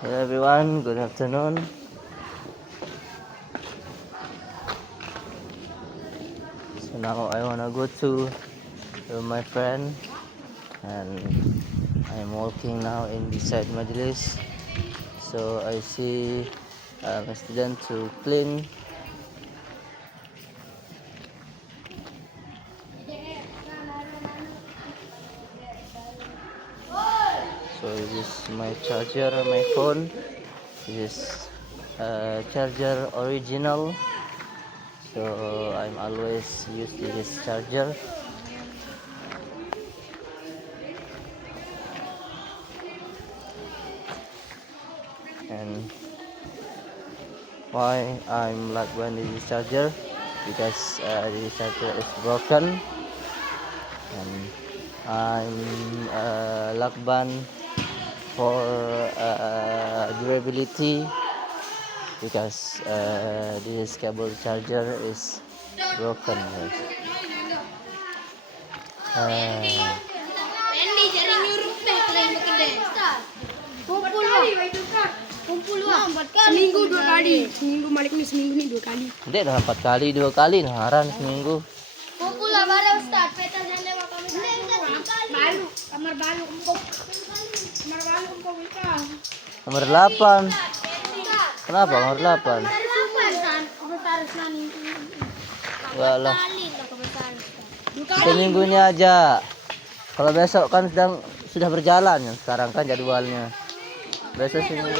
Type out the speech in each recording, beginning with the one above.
Hello everyone, good afternoon. So now I wanna go to my friend, and I'm walking now in beside Majlis. So I see a student to clean. So this is my charger, my phone. This is charger original. So I'm always use this charger. And why I'm like when this charger? Because this charger is broken, and I'm lakban for durability, because this cable charger is broken, guys. Kumpul seminggu 2 kali, seminggu balik nih, seminggu nih 2 kali. Hindi, dah 4 kali, 2 kali, naharan seminggu. Kumpul lah bareng Ustaz, petanya lewat kami. Balu, kamar balu empuk. Kamar balu empuk kita. Nomor 8. Kenapa nomor 8? Walah. Seminggu ini aja. Kalau besok kan sudah berjalan, yang sekarang kan jadwalnya. Besok seminggu.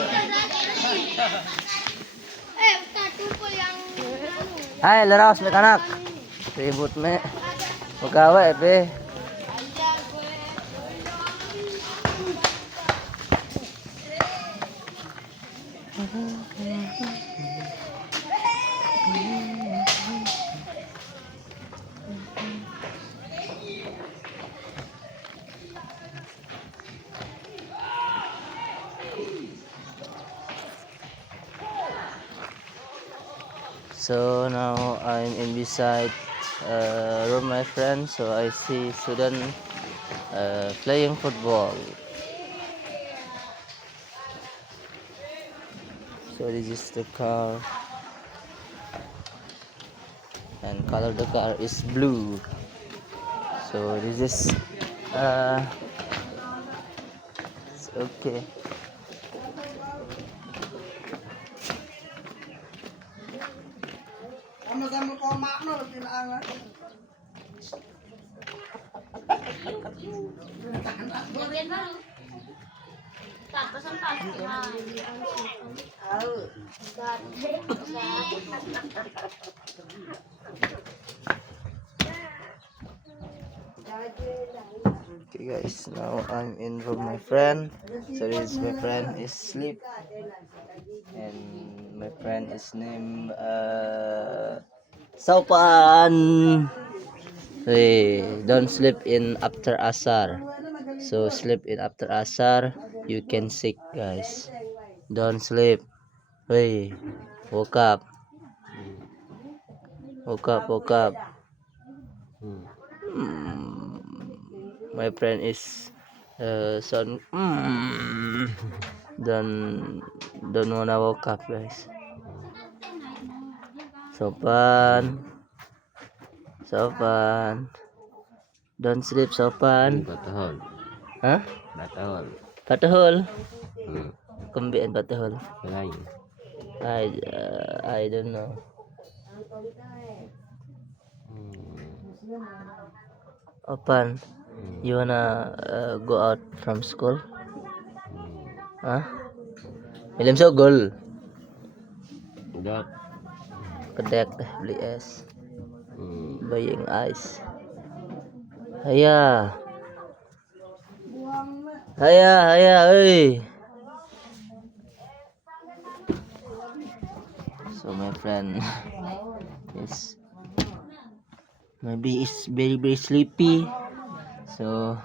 Ustaz kumpul yang Hai, leraus mek anak. Ribut mek. Pegawai pe. So now I'm in beside room my friend. So I see student playing football. So this is the car, and color the car is blue. So this is it's okay. Sama-sama kau makna lebih lang. Okay guys, now I'm in room my friend. So this is my friend is sleep, and my friend is named Saupan. Hey, don't sleep in after asar. So sleep in after asar, you can sick, guys. Don't sleep. Hey, woke up. Woke up. My friend is son. Don't wanna woke up, guys. Sopan. Don't sleep, Sopan. Patahol. Hah? Patahol. Patahol. Kumbian patahol. Lain. I don't know. Opan, you wanna go out from school? Hah? Milim sogol. Udah. Kedek beli es. Buying ice. Haya. Hey. So my friend is maybe it's very sleepy, so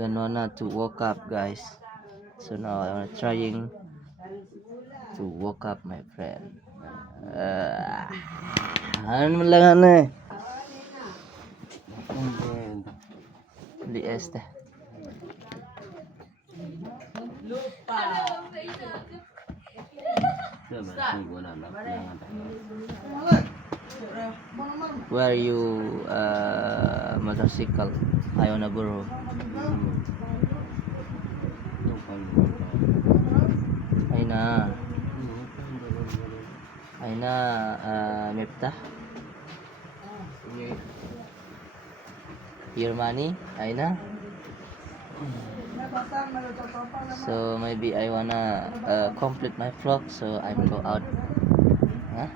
don't wanna to wake up, guys. So now I'm trying to wake up my friend. Ano lang ano eh. Beli es teh. Where you motorcycle? Ayaw na bro. Ay na. Ay na Mepta. Your money? Ay na. So maybe I wanna complete my vlog, so I go out. Hah?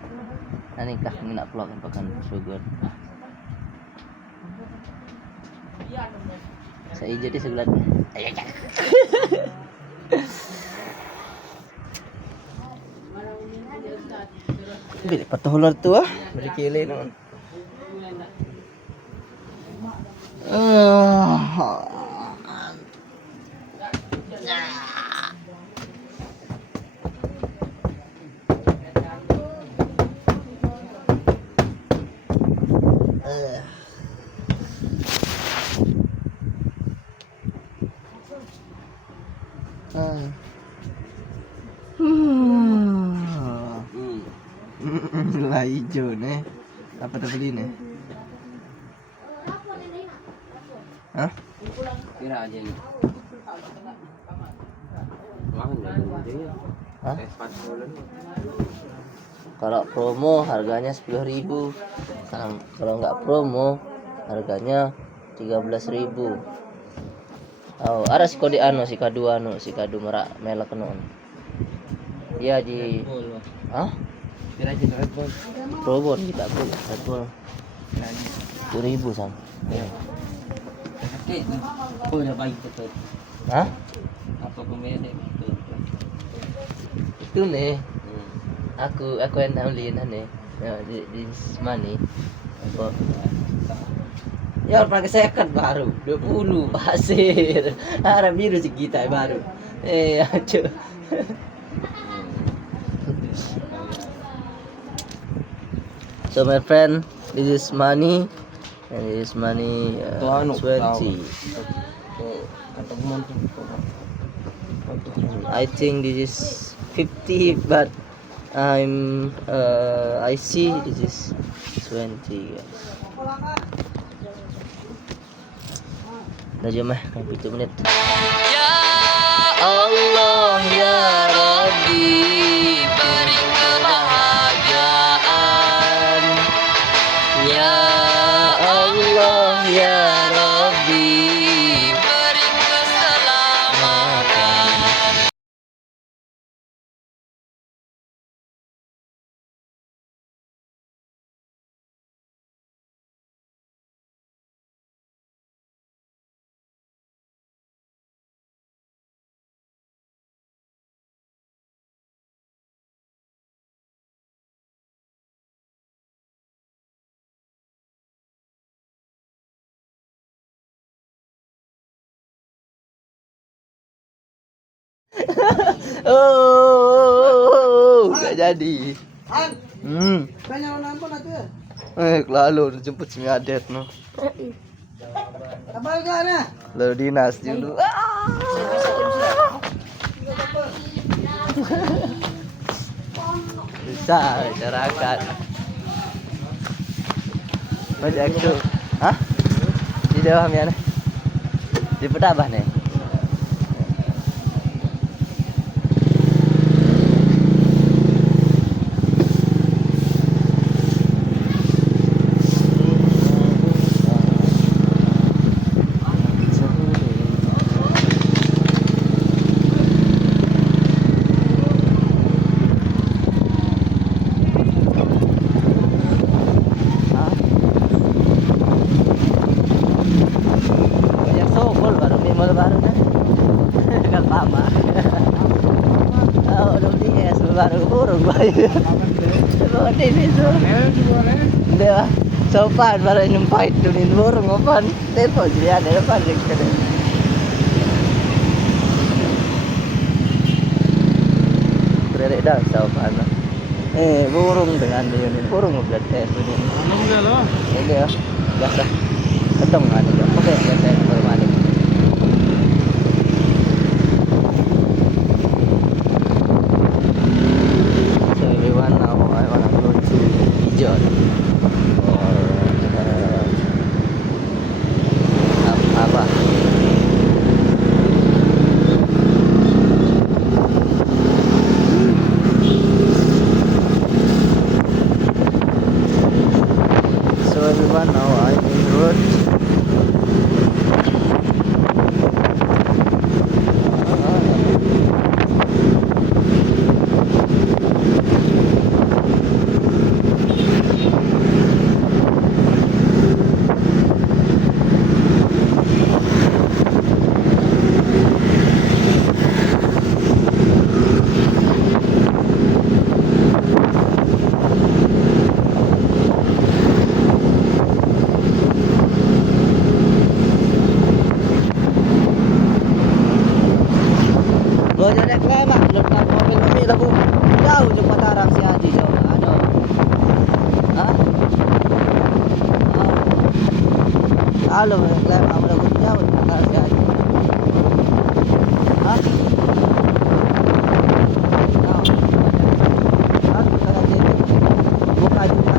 Nani kah mina vlog yang pakan sugar. Sa ijo di sebelah. Ay. Bili patuhular tu ah. Bili kili naman. Lah hijau nih. Apa tu beli nih? Hah? Kira aja nih. Mahal nggak dia? Hah? Sepatu. Kalau promo harganya 10.000. Kalau nggak promo harganya 13.000. Oh, ada si kode anu, si kadu anu, si kadu merak melak non. Dia di ah? Kira aja Red Bull. Promo kita beli Red Bull. 10.000 sam. Ya. Oke. Oh, udah baik betul. Hah? Apa pemede betul. Itu nih. Aku yang beliin nih. Ya, di money. Apa? Ya pakai second baru 20 pasir. Harap biru segitu baru. Acuh. So my friend, this is money, and this is money 20. I think this is 50, but I see this is 20 guys. Dah jom kan 7 menit. Ya Allah ya Rabbi, beri kebahagiaan. Ya Allah ya Rabbi, beri keselamatan. Oh, nggak jadi. Kayaknya lo nonton aja. Lalu jemput si adet no. Abang kan? Lalu dinas dulu. Bisa bicarakan. Macam itu. Hah? Di dalam ya nih. Di pedabah nih. Baru burung bayu. Bawa ini tuh. Dia sopan baru nyumpait tunin burung opan. Telepon dia ada depan dia. Berada dah sopan. Burung dengan dia ini burung belat tunin. Ini ya. Biasa. Ketong ada. Oke, saya berbalik. So, dyan na ko, maklot na mobil ako. Daw, yung patarang si Adi. So, ano? Ha? Halo, ako lang ko daw, patarang si Adi. Ha? Buka juga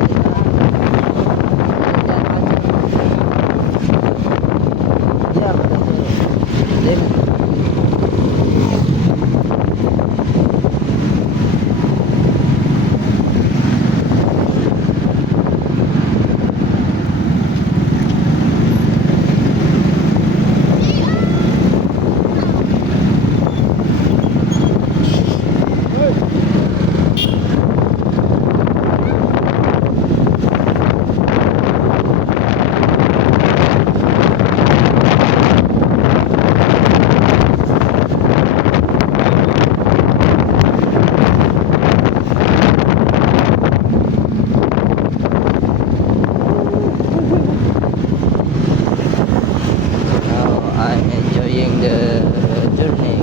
dia Now I'm enjoying the journey.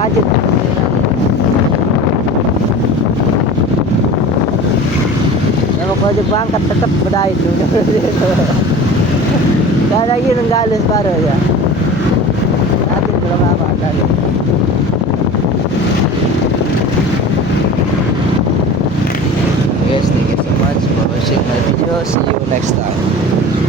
Rajin. Kalau kau berangkat tetap berdaya dulu. Dah lagi nenggalis baru ya. Rajin belum apa tadi. Yes, thank you so much for watching my video. See you next time.